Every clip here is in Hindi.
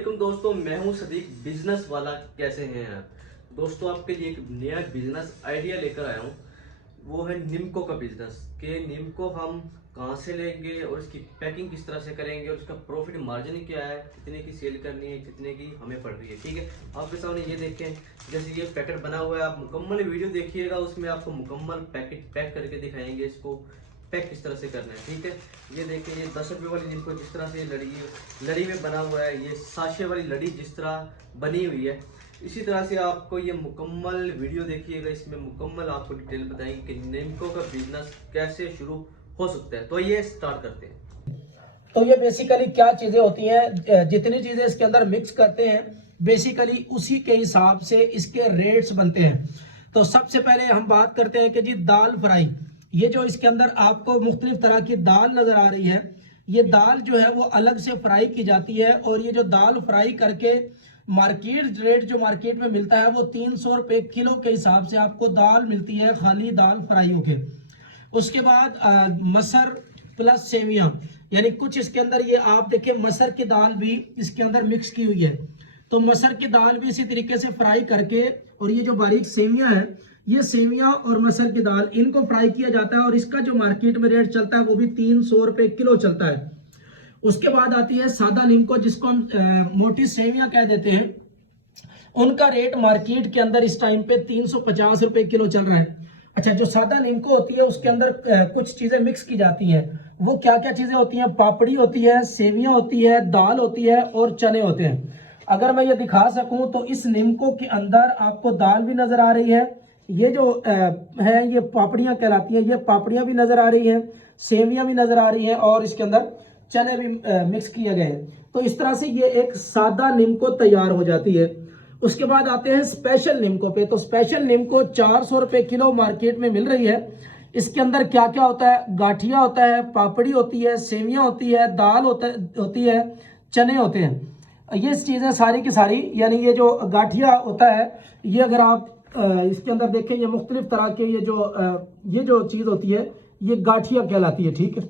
वालेकुम दोस्तों, मैं हूं सदीक बिजनेस वाला। कैसे हैं आप दोस्तों? आपके लिए एक नया बिजनेस आइडिया लेकर आया हूं। वो है निम्को का बिजनेस। कि निम्को हम कहां से लेंगे और इसकी पैकिंग किस तरह से करेंगे और इसका प्रॉफिट मार्जिन क्या है, कितने की सेल करनी है, कितने की हमें पड़ रही है। ठीक है, आपके सामने ये देखें, जैसे ये पैकेट बना हुआ है। आप मुकम्मल वीडियो देखिएगा, उसमें आपको मुकम्मल पैकेट पैक करके दिखाएंगे इसको पैक किस तरह से करना है। ठीक है, ये देखिए, ये 10 रुपये वाली निम्को जिस तरह से लड़ी में बना हुआ है, ये साशे वाली लड़ी जिस तरह बनी हुई है, इसी तरह से आपको ये मुकम्मल वीडियो देखिएगा। इसमें मुकम्मल आपको डिटेल बताएंगे कि निम्को का बिजनेस कैसे शुरू हो सकता है। तो ये स्टार्ट करते हैं। तो ये बेसिकली क्या चीजें होती हैं, जितनी चीजें इसके अंदर मिक्स करते हैं बेसिकली उसी के हिसाब से इसके रेट्स बनते हैं। तो सबसे पहले हम बात करते हैं कि जी दाल फ्राई। ये जो इसके अंदर आपको मुख्तलिफ तरह की दाल नजर आ रही है, ये दाल जो है वो अलग से फ्राई की जाती है। और ये जो दाल फ्राई करके मार्केट रेट जो मार्केट में मिलता है वो 300 रुपये किलो के हिसाब से आपको दाल मिलती है, खाली दाल फ्राई होके। उसके बाद मसर प्लस सेवियां, यानी कुछ इसके अंदर ये आप देखिए मसर की दाल भी इसके अंदर मिक्स की हुई है। तो मसर की दाल भी इसी तरीके से फ्राई करके, और ये जो बारीक सेवियां है, ये सेवियां और मसर की दाल इनको फ्राई किया जाता है। और इसका जो मार्केट में रेट चलता है वो भी 300 रुपये किलो चलता है। उसके बाद आती है सादा नीमको, जिसको हम मोटी सेवियां कह देते हैं। उनका रेट मार्केट के अंदर इस टाइम पे 350 रुपये किलो चल रहा है। अच्छा, जो सादा नीमको होती है उसके अंदर कुछ चीजें मिक्स की जाती हैं। वो क्या क्या चीजें होती हैं? पापड़ी होती है, सेवियां होती है, दाल होती है और चने होते हैं। अगर मैं ये दिखा सकूं तो इस नीमको के अंदर आपको दाल भी नजर आ रही है, ये जो है ये पापड़ियां कहलाती है, ये पापड़ियां भी नजर आ रही हैं, सेवियां भी नजर आ रही हैं और इसके अंदर चने भी मिक्स किए गए हैं। तो इस तरह से ये एक सादा नीमको तैयार हो जाती है। उसके बाद आते हैं स्पेशल नीमको पे। तो स्पेशल नीमको 400 रुपये किलो मार्केट में मिल रही है। इसके अंदर क्या क्या होता है? गाठिया होता है, पापड़ी होती है, सेवियां होती है, दाल होती है, चने होते हैं। ये चीज़ें सारी की सारी, यानी ये जो गाठिया होता है, ये अगर आप इसके अंदर देखें, ये मुख्तलिफ तरह के ये जो चीज़ होती है ये गाठिया कहलाती है। ठीक है,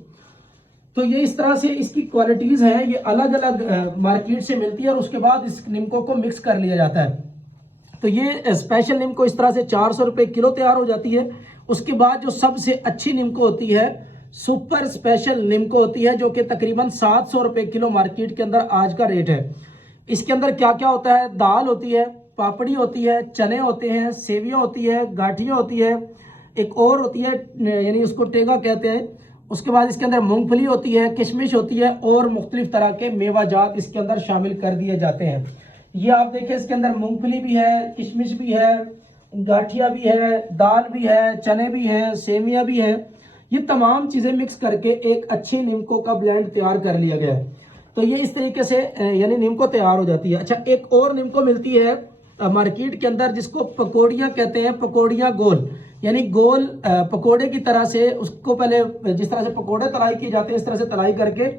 तो ये इस तरह से इसकी क्वालिटीज हैं, ये अलग अलग मार्केट से मिलती है। और उसके बाद इस निम्को को मिक्स कर लिया जाता है। तो ये स्पेशल निम्को इस तरह से 400 रुपये किलो तैयार हो जाती है। उसके बाद जो सबसे अच्छी निम्को होती है सुपर स्पेशल निम्को होती है, जो कि तकरीबन 700 रुपये किलो मार्केट के अंदर आज का रेट है। इसके अंदर क्या क्या होता है? दाल होती है, पापड़ी होती है, चने होते हैं, सेवियां होती है, गाठियाँ होती है, एक और होती है यानी उसको टेगा कहते हैं। उसके बाद इसके अंदर मूंगफली होती है, किशमिश होती है और मुख्तलिफ तरह के मेवाजात इसके अंदर शामिल कर दिए जाते हैं। ये आप देखिए, इसके अंदर मूंगफली भी है, किशमिश भी है, गाठिया भी है, दाल भी है, चने भी हैं, सेवियां भी हैं। ये तमाम चीज़ें मिक्स करके एक अच्छी निम्को का ब्लेंड तैयार कर लिया गया है। तो ये इस तरीके से यानी निम्को तैयार हो जाती है। अच्छा, एक और निम्को मिलती है मार्केट के अंदर, जिसको पकौड़ियाँ कहते हैं। पकौड़ियाँ गोल, यानी गोल पकोड़े की तरह से, उसको पहले जिस तरह से पकोड़े तलाई किए जाते हैं इस तरह से तलाई करके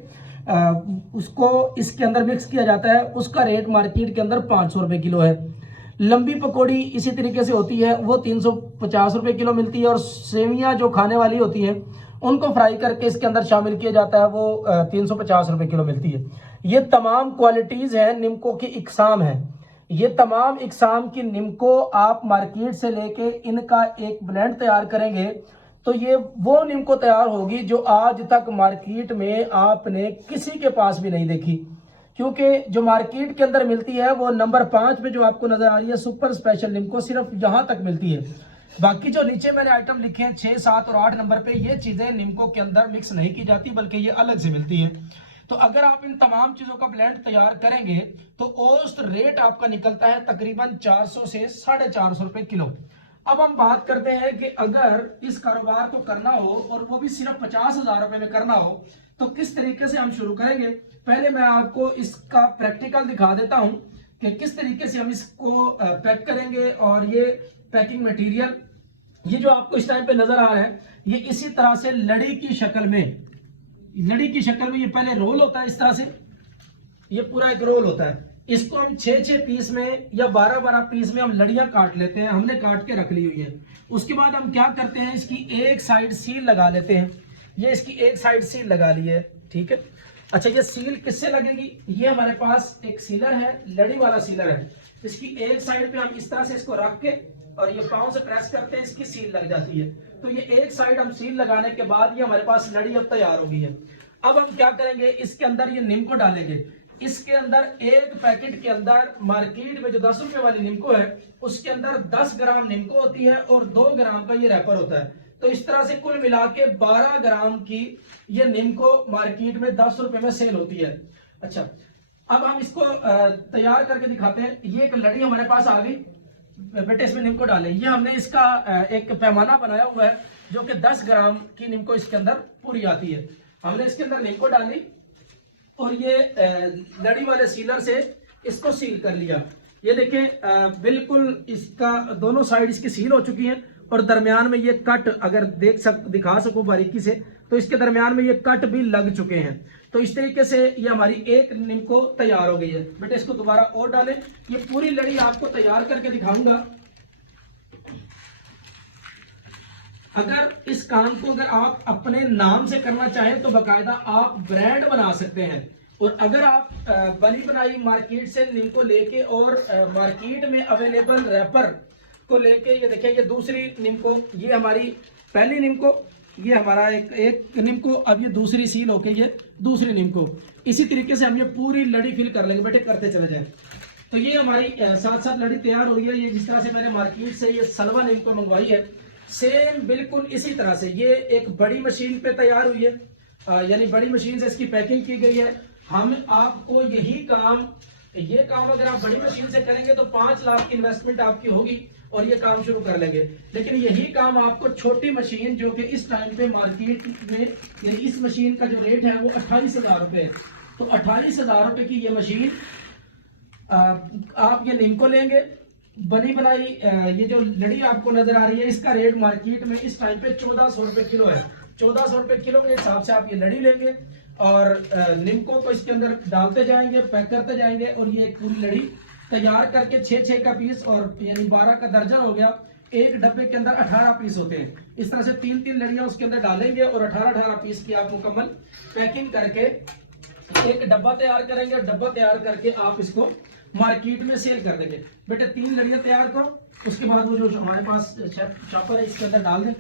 उसको इसके अंदर मिक्स किया जाता है। उसका रेट मार्केट के अंदर 500 रुपये किलो है। लंबी पकोड़ी इसी तरीके से होती है, वो 350 रुपये किलो मिलती है। और सेवियां जो खाने वाली होती हैं उनको फ्राई करके इसके अंदर शामिल किया जाता है, वो 350 रुपये किलो मिलती है। ये तमाम क्वालिटीज़ हैं, निम्को की इकसाम है। ये तमाम इकसाम की निम्को आप मार्केट से लेके इनका एक ब्लेंड तैयार करेंगे तो ये वो निम्को तैयार होगी जो आज तक मार्केट में आपने किसी के पास भी नहीं देखी। क्योंकि जो मार्केट के अंदर मिलती है वो नंबर 5 पे जो आपको नजर आ रही है सुपर स्पेशल निम्को, सिर्फ यहाँ तक मिलती है। बाकी जो नीचे मैंने आइटम लिखे हैं 6, 7 और 8 नंबर पे, ये चीजें निम्को के अंदर मिक्स नहीं की जाती, बल्कि ये अलग से मिलती है। तो अगर आप इन तमाम चीजों का ब्लेंड तैयार करेंगे तो औसत रेट आपका निकलता है तकरीबन 400 से 450 रुपये किलो। अब हम बात करते हैं कि अगर इस कारोबार को करना हो और वो भी सिर्फ 50,000 रुपए में करना हो तो किस तरीके से हम शुरू करेंगे। पहले मैं आपको इसका प्रैक्टिकल दिखा देता हूं कि किस तरीके से हम इसको पैक करेंगे। और ये पैकिंग मटेरियल, ये जो आपको इस टाइम पे नजर आ रहा है, ये इसी तरह से लड़ी की शक्ल में ये पहले रोल होता है। इस तरह से ये पूरा एक रोल होता है। इसको हम 6-6 पीस में या 12-12 पीस में हम लड़ियां काट लेते हैं। हमने काट के रख ली हुई है। उसके बाद हम क्या करते हैं, इसकी एक साइड सील लगा लेते हैं। ये इसकी एक साइड सील लगा ली है। ठीक है, अच्छा, ये सील किससे लगेगी? ये हमारे पास एक सीलर है, लड़ी वाला सीलर है। इसकी एक साइड पे हम इस तरह से इसको रख के और ये पांव से प्रेस करते हैं, इसकी सील लग जाती है। तो ये एक साइड हम सील लगाने के बाद ये हमारे पास लड़ी अब तैयार हो गई है। अब हम क्या करेंगे, इसके अंदर ये निम्को डालेंगे। इसके अंदर एक पैकेट के अंदर मार्केट में जो 10 रुपए वाली निम्को है उसके अंदर 10 ग्राम निम्को होती है और 2 ग्राम का ये रैपर होता है। तो इस तरह से कुल मिला के 12 ग्राम की ये निम्को मार्केट में 10 रुपए में सेल होती है। अच्छा, अब हम इसको तैयार करके दिखाते हैं। ये एक लड़ी हमारे पास आ गई बेटे, इसमें निम्को डालें। ये हमने इसका एक पैमाना बनाया हुआ है जो कि 10 ग्राम की निम्को इसके अंदर पूरी आती है। हमने इसके अंदर निम्को डाली और ये लड़ी वाले सीलर से इसको सील कर लिया। ये देखें बिल्कुल इसका दोनों साइड इसकी सील हो चुकी हैं और दरमियान में ये कट अगर दिखा सकूं बारीकी से, तो इसके दरमियान में ये कट भी लग चुके हैं। तो इस तरीके से ये हमारी एक निम्को तैयार हो गई है। बेटे इसको दोबारा और डालें। ये पूरी लड़ी आपको तैयार करके दिखाऊंगा। अगर इस काम को अगर आप अपने नाम से करना चाहें तो बाकायदा आप ब्रांड बना सकते हैं। और अगर आप बनी बनाई मार्केट से निम्को लेके और मार्केट में अवेलेबल रैपर को लेके, ये देखिए ये दूसरी निम्को, ये हमारी पहली निम्को, ये हमारा एक निम्को, अब ये दूसरी सील होके ये दूसरी निम्को, इसी तरीके से हम ये पूरी लड़ी फिल कर लेंगे। बेटे करते चले जाएं। तो ये हमारी साथ साथ लड़ी तैयार हो रही है। ये जिस तरह से मैंने मार्केट से ये सलवा निम्को मंगवाई है, सेम बिल्कुल इसी तरह से ये एक बड़ी मशीन पे तैयार हुई है, यानी बड़ी मशीन से इसकी पैकिंग की गई है। हम आपको ये काम अगर आप बड़ी मशीन से करेंगे तो 5 लाख की इन्वेस्टमेंट आपकी होगी और ये काम शुरू कर लेंगे। लेकिन यही काम आपको छोटी मशीन जो कि इस टाइम पे मार्केट में इस मशीन का जो रेट है वो 28,000 रुपए है। तो 28,000 रुपए की ये मशीन आप ये निम्को लेंगे बनी बनाई, ये जो लड़ी आपको नजर आ रही है इसका रेट मार्केट में इस टाइम पे 1400 रुपए किलो है। 1400 रुपए किलो के हिसाब से आप ये लड़ी लेंगे और निम्को को इसके अंदर डालते जाएंगे, पैक करते जाएंगे और ये एक पूरी लड़ी तैयार करके 6-6 का पीस और यानी 12 का दर्जन हो गया। एक डब्बे के अंदर 18 पीस होते हैं। इस तरह से 3-3 लड़ियां उसके अंदर डालेंगे और 18-18 पीस की आप मुकम्मल पैकिंग करके एक डब्बा तैयार करेंगे। डब्बा तैयार करके आप इसको मार्केट में सेल कर देंगे। बेटे 3 लड़ियां तैयार करो, उसके बाद वो जो हमारे पास चॉपर है इसके अंदर डाल दें।